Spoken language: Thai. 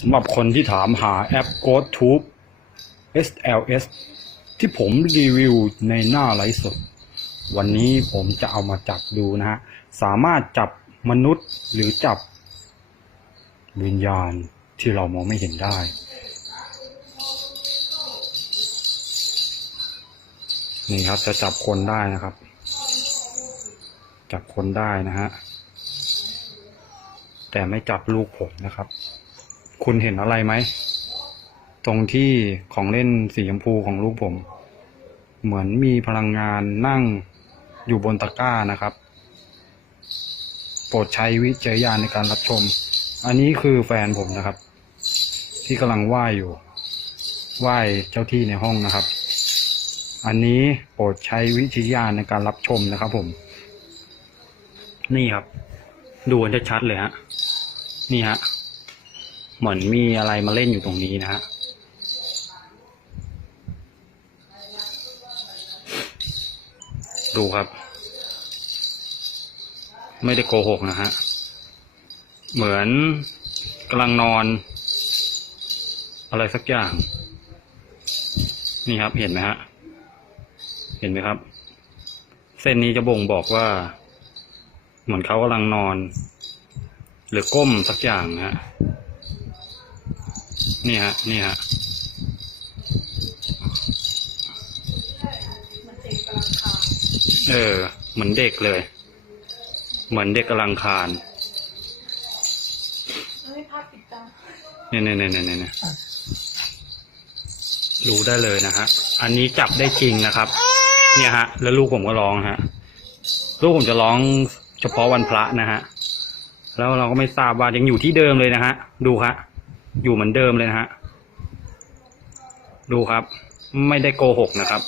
สำหรับคนที่ถามหาแอป GoTube SLS ที่ผมรีวิวในหน้าไลฟ์สด วันนี้ผมจะเอามาจับดูนะฮะ สามารถจับมนุษย์หรือจับวิญญาณที่เรามองไม่เห็นได้ นี่ครับจะจับคนได้นะครับ จับคนได้นะฮะ แต่ไม่จับลูกผมนะครับ คุณเห็นอะไรไหม ตรงที่ของเล่นสีชมพูของลูกผม เหมือนมีพลังงานนั่งอยู่บนตะกร้านะครับ โปรดใช้วิจารณญาณในการรับชม อันนี้คือแฟนผมนะครับ ที่กำลังไหว้อยู่ไหว้เจ้าที่ในห้องนะครับ อันนี้โปรดใช้วิจารณญาณในการรับชมนะครับ ผม นี่ครับ ดูกันชัดๆเลยฮะนี่ฮะ เหมือนมีอะไรมาเล่นอยู่ตรงนี้นะฮะดูครับ ไม่ได้โกหกนะฮะ เหมือนกำลังนอน อะไรสักอย่าง นี่ครับเห็นไหมฮะ เห็นไหมครับ เส้นนี้จะบ่งบอกว่า เหมือนเขากำลังนอน หรือก้มสักอย่างนะฮะ นี่ฮะ นี่ฮะเออ เหมือนเด็กเลย เหมือนเด็กกำลังคานเอ้ยภาพปิดตาเนี่ยเนี่ยเนี่ยเนี่ยเนี่ยรู้ได้เลยนะฮะ อันนี้จับได้จริงนะครับ เนี่ยฮะ แล้วลูกผมก็ร้องฮะ ลูกผมจะร้องเฉพาะวันพระนะฮะ แล้วเราก็ไม่ทราบว่ายังอยู่ที่เดิมเลยนะฮะ ดูฮะ อยู่เหมือนเดิมเลยนะฮะ ดูครับ ไม่ได้โกหกนะครับ